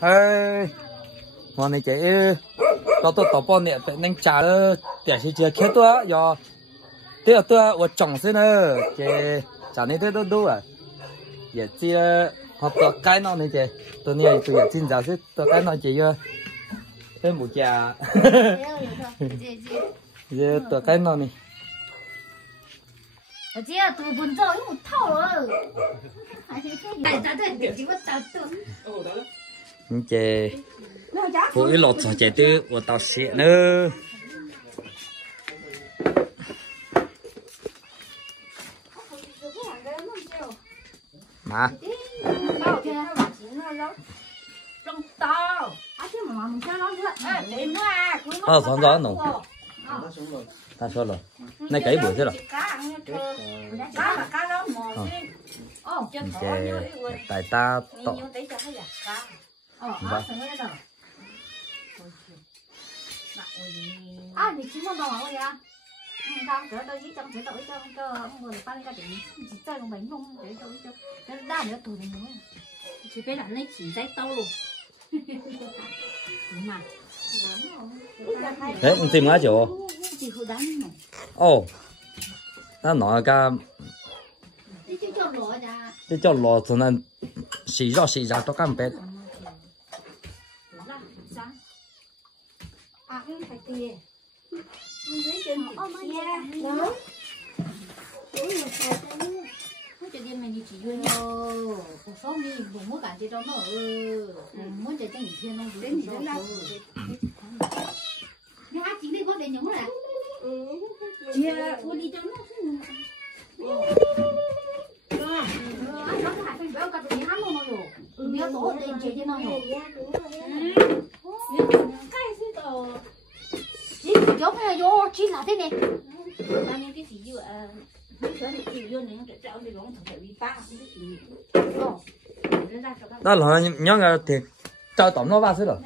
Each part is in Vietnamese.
ê mà này chị có tôi tập bao nè tại nên trả đó để chị chưa kết tôi do thế là tôi ở trồng xin nữa chị trả này tôi đâu à giờ chị học tập cái nó này chị tôi này tôi giờ xin giáo sư tôi cái nó chị em một trà giờ tôi cái nó này chị à tôi buồn rồi một thầu rồi đại gia đây chỉ có tao tự chị phụ cái lọt cho chị tư của tao xịn nữa mà con gió nổ ta sao rồi này cái buổi thế rồi tại ta tọ thì chỉ muốn đâu rồi à đang cái tôi chỉ trong chế độ cho người ban ra để chỉ chơi một bánh không để cho đa nữa tụi mình nữa chỉ cái là nó chỉ dây tàu luôn mà đấy tìm ngay chỗ ồ nó nói cái cái cho lò cho nên xì ra cho cam bét cho nên mình chỉ vui cuộc sống đi đừng muốn cả gì đó mà muốn chạy chạy thiên không đến gì đâu nhưng ai chỉ đi có để nhúng là chia uống đi cho nó nó phải phải béo cả cái hắn luôn rồi béo tổ lên chơi cho nó rồi cái gì đó chỉ chỗ này vô chỉ là thế này bao nhiêu cái gì vậy đó là nhớ là thì cho tổng nó ba xứ rồi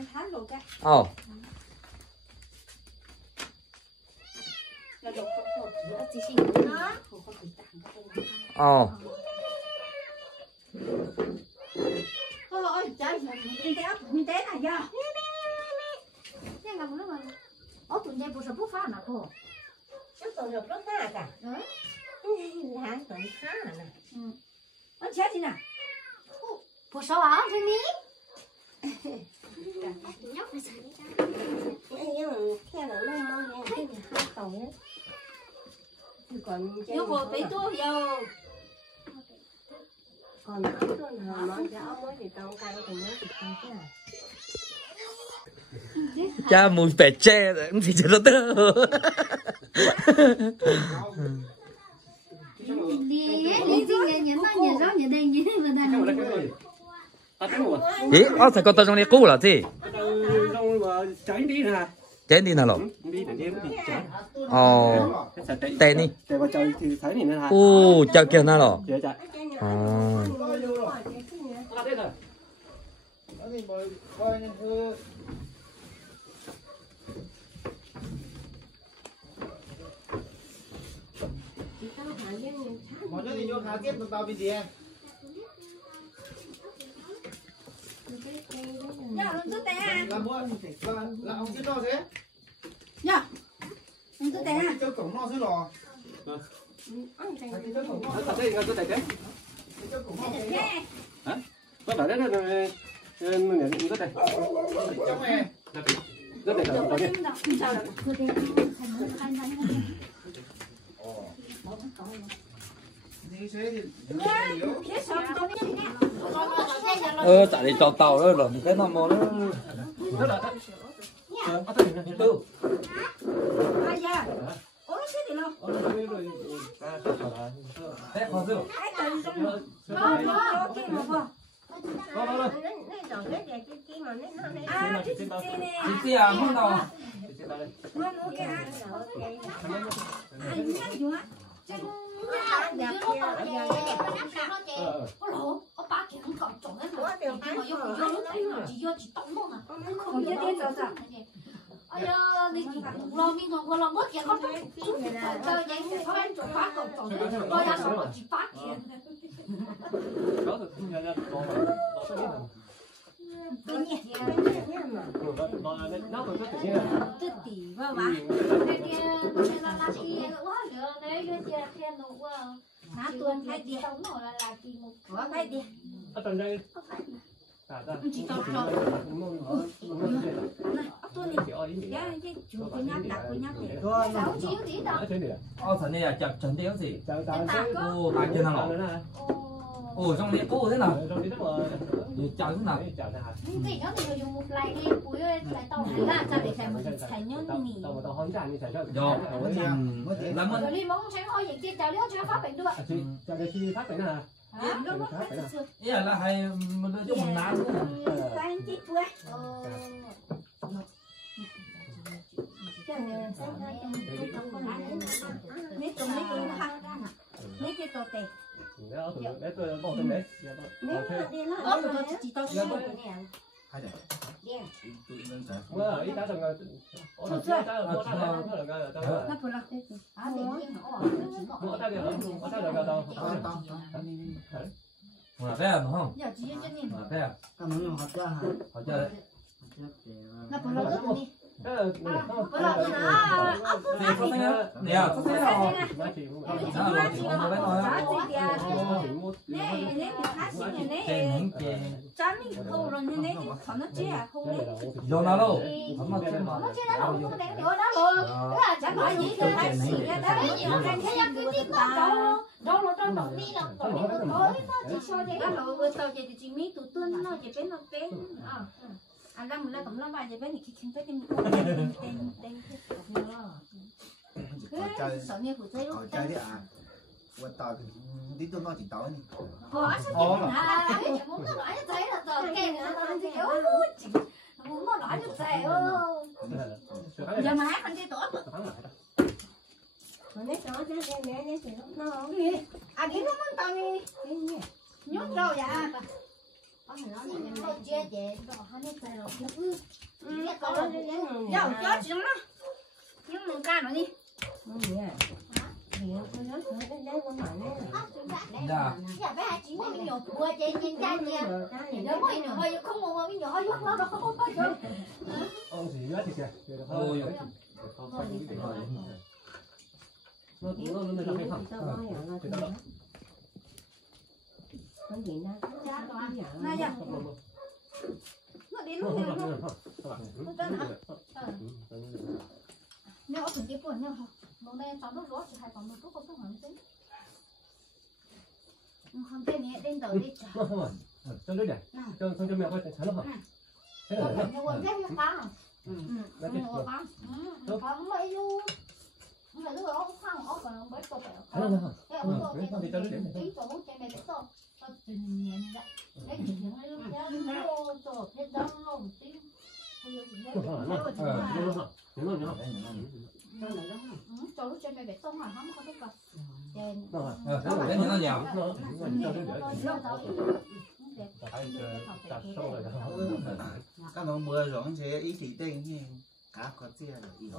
tụi này bữa sau bút phá nào cô chắc còn được rất là cả hàng tuần khá là nè nó chết gì nè bữa sau à thôi mi nhóc này sao nhưng mà theo là nó nha cái gì hai tuần á còn yêu cô bé tôi yêu còn nó tôi hồi mới cho ông mới thì tao cay thì mới thì cay cái này cha mùi bẻ tre cũng thì cho nó tơ ý phải có tao trong này cũ là gì cháy đi nào rồi tên đi chào kia nào rồi mọi người thì vô khá tiếp tụi tao bị gì em? Là ông chết no thế? Dạ. Ông chết té à? Cho cổng no thế lò. Ở đây tôi thấy đấy. Cho cổng no thế. Hả? Tôi bảo đấy là mình rất đây. Trong này. Rất đây rồi đấy. tại đi cho tàu đó rồi cái nó mò nó chị à không đâu tự nhiên nó còn có tự nhiên là tự tỉ vào bà ná tuần hay đi có phải đi ở trong đây chỉ tao cho tuần đi giá cái chủ của nhát đặt của nhát thì thằng này là chặt chuẩn tiêu gì chào ô tại kia nào ồ trong đấy ô thế nào trong đi rất là chào thế nào chào thế nào thì nó thì dùng một lại đi cuối lại tàu là cho để phải nhớ nhỉ tao không trả như thế cho rồi làm ơn rồi đi mong sáng hồi vậy kia chào liêu cho pháp bệnh được chào đây khi phát bệnh à ý là hay mình nói chung mình nán Anh chị quê. mấy cái tổ tệ để tôi bỏ trong đấy chỉ tao ở ý ta rằng là nó phụ là thế à đúng không giờ chỉ cho nhìn thế à Tao muốn học ra hả? họ chơi đấy là phụ là rất đi thì có thế nè có thế nào nó chỉ có mấy thôi vô nào đâu không mà chơi mà anh làm là tổng làm bài gì bên này khi tới tìm sợ nghe của thấy lúc Chơi đi à. Quên tao thì tí tôi nói chỉ tao nhỉ. có sao chị muốn nó nói như thế là giờ kèm người ta làm gì yếu muốn nó nói như thế giờ mà hát anh chơi tốt Mà nếu có chứ mẹ thì nó anh đi nó muốn tao đi nhốt đâu vậy nó chết vậy rồi hắn đi về rồi dạo chết chứ nó nhưng mình ca nó đi dạ giờ bé hai chị mới nhỏ tuổi trên trên trang nha nếu mới nhỏ hơi không mua mới nhỏ hơi nó đâu không có được ông gì nữa thì kìa ôi nó hay không con gì nó này giờ nó đi lúc nào nếu ở từng cái buồn nhau nó đây cháu đốt rót thì hai còn một chút không hẳn tính không tên này tên tờ đi cho đứa này cho mẹ coi chán nó hả thế là nó quên thế như phá không mấy luôn mà lúc đó không có còn bớt câu bẹo thế ông tôi cái tôi tí tôi muốn chạy mày biết tôi tình nhện vậy cái chuyện nó lúc đó nó tôi thế đó không tí cho lúc trên mày biết tôi mà không có biết đâu cái nó nhào Các bạn mưa rồi anh sẽ ý thị tên như cá có chia là gì.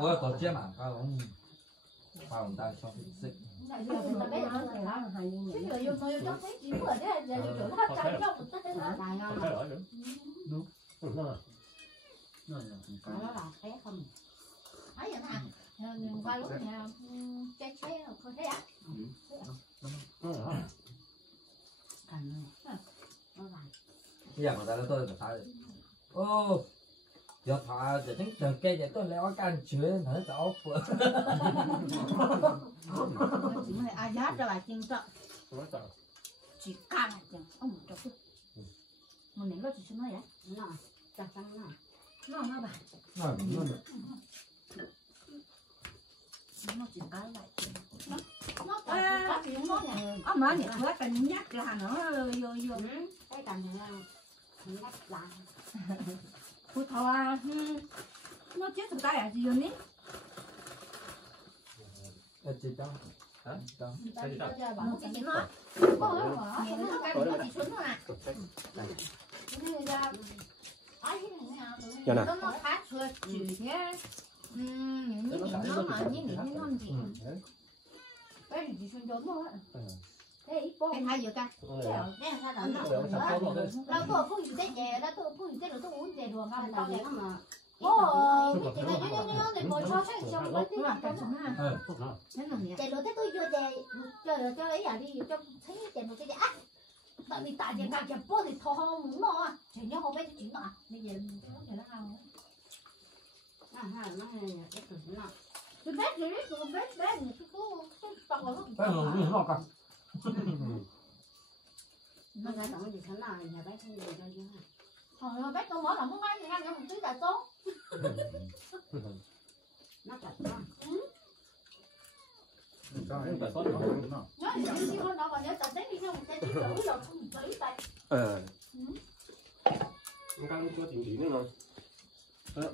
mua có chia mà vào người ta cho xịn qua lúc nhà trái trái không thấy à giờ người ta nói tôi phải ô giờ thà giờ tính chờ cây giờ tôi lấy can chứa nó cháu vừa chỉ mới ai giá cho bà chiên trợ chỉ can là chẳng ông cho tôi một nén có chỉ nói vậy nó chặt chắn nó bà nó chỉ cái lại nó có chuyện nó nè ông nói nè hết tình nhắc là nó vô cái cần nhắc lại phụ thọ nó chết từ tay à gì rồi nè chị cho hả cho nó chỉ nói có nó cái nó chỉ xuống thôi à nó phát thừa chỉ thế những nó mà những nó gì cái gì xuống trốn thôi thế ít bố Cái thay vừa ca. cái sao đó Rồi sao có một cái nó tôi phu gì thế nhẹ nó tôi phu gì thế rồi tôi uống về rồi mà tao Nó mà ô chị này nhớ để ngồi cho sách xong mới nó là cái sống ha. Thế là nhẹ. chạy rồi thế tôi vô để cho ấy à đi cho thấy chạy rồi cái gì á tại vì tại vì cả chập bố thì thò không nó chạy nhớ không biết chuyện nào bây giờ nó không Ha nó là cái cực nó. tôi biết rồi tôi biết tôi tao rồi cái người nó cả Nó ra tổng gì thế nào nhà bé không gì đâu chứ. thôi biết tôi mở là muốn ngay thì ăn một tí là tốt Nó chặt nó. Cho cái hết phải có nó. nhớ thì đi con đó còn nhớ tận đấy đi theo một cái tí rồi rồi không tới tay nó đang có chuyện gì nữa mà Nó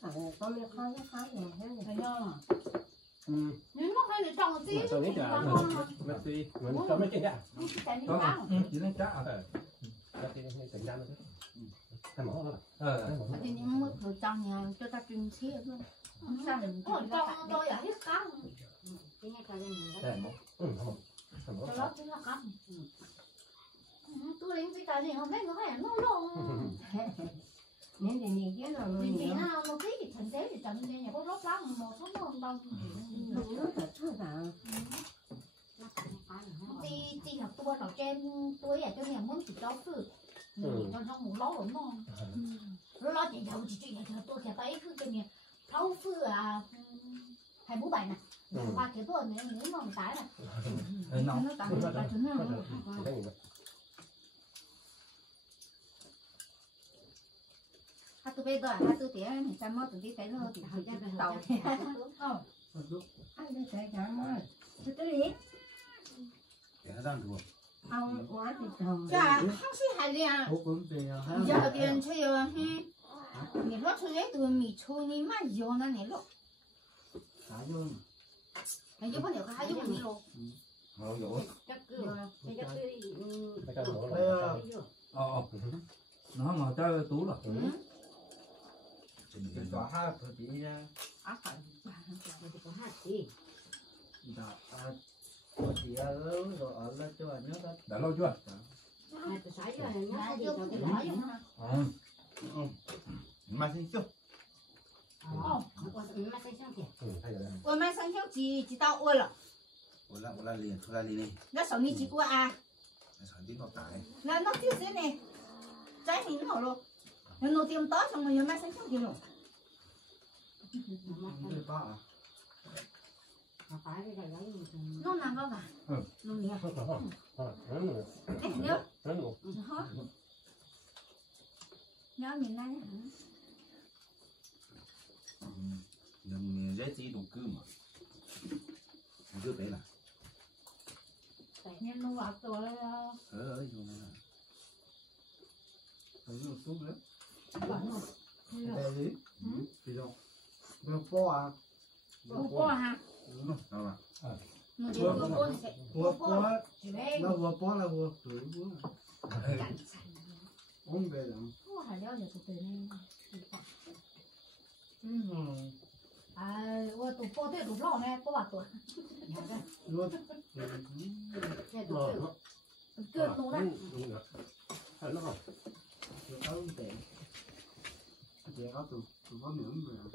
thằng con nó khó nó khó nhà thế này. thấy nhớ nếu nó hay là trồng một tí cho biết là Messi mình cho mấy cái đã chạy đi ăn chỉ nên chắc thì tỉnh ra nữa thay mỏ thôi thì những mức đồ trồng nhà cho ta truyền xí nữa sao đừng có trồng tôi ở hết cá Cái này coi như thay mỏ không cho nó chính là cá tôi đến cái này hôm nay nó hay nó luôn Nên thì nhiều cái rồi vì nhiều. nó tí thì thành thế thì trồng nhà có lót lá một số nó không đâu Nó thật thôi mà. đi học tôi ở trên tôi ở trong nhà muốn chỉ cho sư cho nó một lố đúng không lo chỉ giàu chỉ chuyện này tôi sẽ thấy cứ cái nhà thấu sư à 247 này ba kiểu tôi nếu mà mình tái này nó Nó tặng nó trứng nó. hai tôi bây giờ hai tôi tía mình chăm mót từ tí cái nữa thì hai cái tàu Ai đây chạy chả mà. Tôi tới đi. Để nó đang được. Ông quá thì chồng. dạ không xí hai liền Hút cũng tiền giờ tiền chơi rồi he你说出来都没抽你妈有那你咯 Xả vô. hay có nhiều cái hay có nhiều Không dỗ. Chắc cứ chắc nó mà cho tú rồi Cái xóa ha phải bị ra. à phải có hạt gì. Đã. Có chị ở rồi ở lên cho anh nhớ đó. đã lâu chưa Hạt cái sái rồi nhá là gì chưa cho cái cái đó đó. Mà xin chúc. Mà sai sang kìa. thay rồi 我们三兄弟知道我了 Ủa là liền đi. 那手你几个啊 Sản tí nó tải. 那那就是呢在你那咯那弄点多什么有买三兄弟咯 Cái ba à. Mà phải cái này lấy mình. nó nằm đâu mà Nó nhẹ. đấy nhớ nhớ mình này Đừng dễ chỉ đủ cư mà. Cứ thế là. nhưng nó vào rồi Ở vô này. Ở vô xuống nữa. vẫn rồi Đây đi. Đi đâu? Nó po à. cô cô hả Đâu mà. nó đi cô cô sẽ Vừa po. chỉ về Nó vừa po là vừa tuổi vừa. Ông về làm. cô hả đeo được từ này à tôi tụ cô tôi đủ lo nè cô bảo tuổi Luôn. Cái đồ. cứ tụ đấy nó không Tụi tao tệ. Tụi tao tụi có miệng rồi.